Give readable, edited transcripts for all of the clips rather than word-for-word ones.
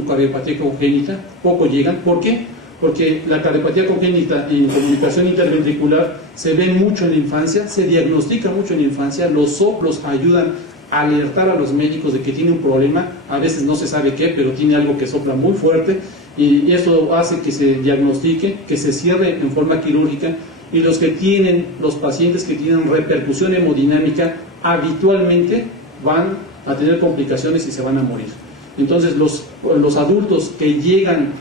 con cardiopatía congénita, poco llegan. ¿Por qué? Porque la cardiopatía congénita en comunicación interventricular se ve mucho en la infancia, se diagnostica mucho en la infancia, los soplos ayudan a alertar a los médicos de que tiene un problema, a veces no se sabe qué, pero tiene algo que sopla muy fuerte, y eso hace que se diagnostique, que se cierre en forma quirúrgica, y los pacientes que tienen repercusión hemodinámica habitualmente van a tener complicaciones y se van a morir. Entonces los adultos que llegan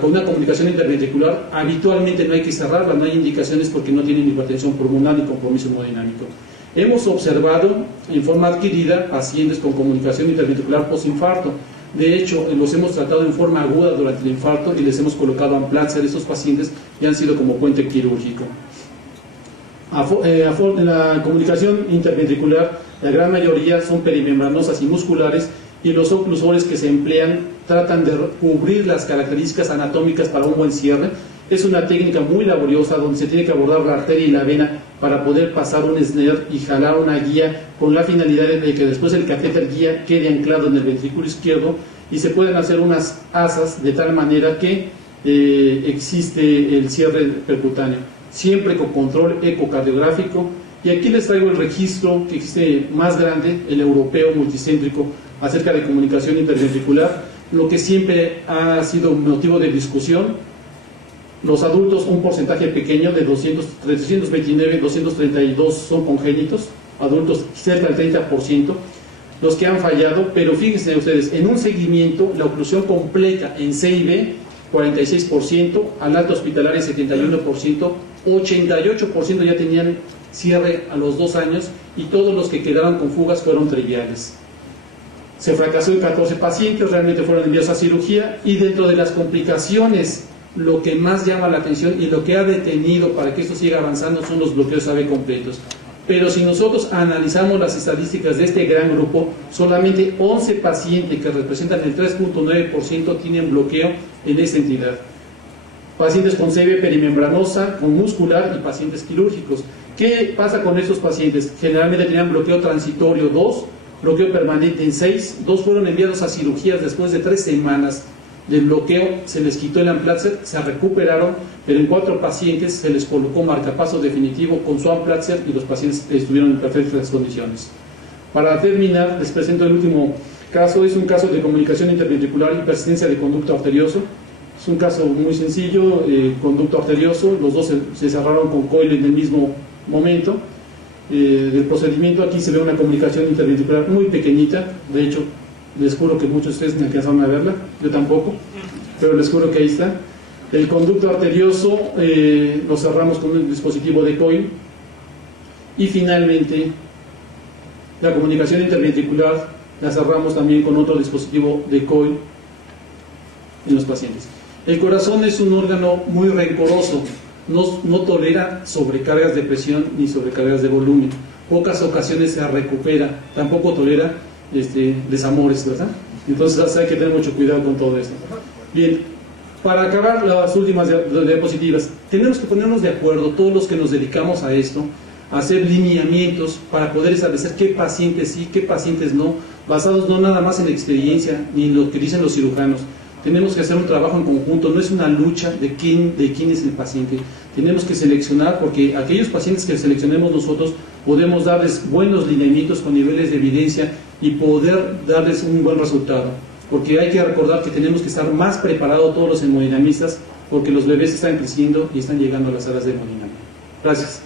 con una comunicación interventricular, habitualmente no hay que cerrarla, no hay indicaciones porque no tienen hipertensión pulmonar ni compromiso hemodinámico. Hemos observado en forma adquirida pacientes con comunicación interventricular postinfarto. De hecho, los hemos tratado en forma aguda durante el infarto y les hemos colocado Amplatzer. Estos pacientes ya han sido como puente quirúrgico. En la comunicación interventricular, la gran mayoría son perimembranosas y musculares, y los oclusores que se emplean tratan de cubrir las características anatómicas para un buen cierre. Es una técnica muy laboriosa donde se tiene que abordar la arteria y la vena para poder pasar un snare y jalar una guía con la finalidad de que después el catéter guía quede anclado en el ventrículo izquierdo y se pueden hacer unas asas de tal manera que existe el cierre percutáneo, siempre con control ecocardiográfico. Y aquí les traigo el registro que existe más grande, el europeo multicéntrico, acerca de comunicación interventricular, lo que siempre ha sido motivo de discusión. Los adultos, un porcentaje pequeño de 329, 232 son congénitos, adultos cerca del 30%, los que han fallado, pero fíjense ustedes, en un seguimiento, la oclusión completa en C y B, 46%, al alta hospitalaria 71%, 88% ya tenían cierre a los 2 años y todos los que quedaron con fugas fueron triviales. Se fracasó en 14 pacientes, realmente fueron enviados a cirugía, y dentro de las complicaciones, lo que más llama la atención y lo que ha detenido para que esto siga avanzando son los bloqueos AB completos. Pero si nosotros analizamos las estadísticas de este gran grupo, solamente 11 pacientes, que representan el 3.9%, tienen bloqueo en esta entidad. Pacientes con CV perimembranosa, con muscular y pacientes quirúrgicos. ¿Qué pasa con estos pacientes? Generalmente tenían bloqueo transitorio 2, bloqueo permanente en 6, 2 fueron enviados a cirugías después de 3 semanas del bloqueo, se les quitó el Amplatzer, se recuperaron, pero en 4 pacientes se les colocó marcapaso definitivo con su Amplatzer y los pacientes estuvieron en perfectas condiciones. Para terminar, les presento el último caso. Es un caso de comunicación interventricular y persistencia de conducto arterioso. Es un caso muy sencillo, conducto arterioso, los dos se cerraron con coil en el mismo momento. Del procedimiento, aquí se ve una comunicación interventricular muy pequeñita, de hecho les juro que muchos de ustedes no alcanzaron a verla, yo tampoco, pero les juro que ahí está. El conducto arterioso lo cerramos con un dispositivo de coil, y finalmente la comunicación interventricular la cerramos también con otro dispositivo de coil en los pacientes. El corazón es un órgano muy rencoroso, no tolera sobrecargas de presión ni sobrecargas de volumen, pocas ocasiones se recupera, tampoco tolera desamores, ¿verdad? Entonces hay que tener mucho cuidado con todo esto. Bien, para acabar las últimas diapositivas, tenemos que ponernos de acuerdo todos los que nos dedicamos a esto, a hacer lineamientos para poder establecer qué pacientes sí, qué pacientes no, basados no nada más en la experiencia ni en lo que dicen los cirujanos. Tenemos que hacer un trabajo en conjunto, no es una lucha de quién es el paciente. Tenemos que seleccionar, porque aquellos pacientes que seleccionemos nosotros podemos darles buenos lineamientos con niveles de evidencia y poder darles un buen resultado. Porque hay que recordar que tenemos que estar más preparados todos los hemodinamistas, porque los bebés están creciendo y están llegando a las salas de hemodinamia. Gracias.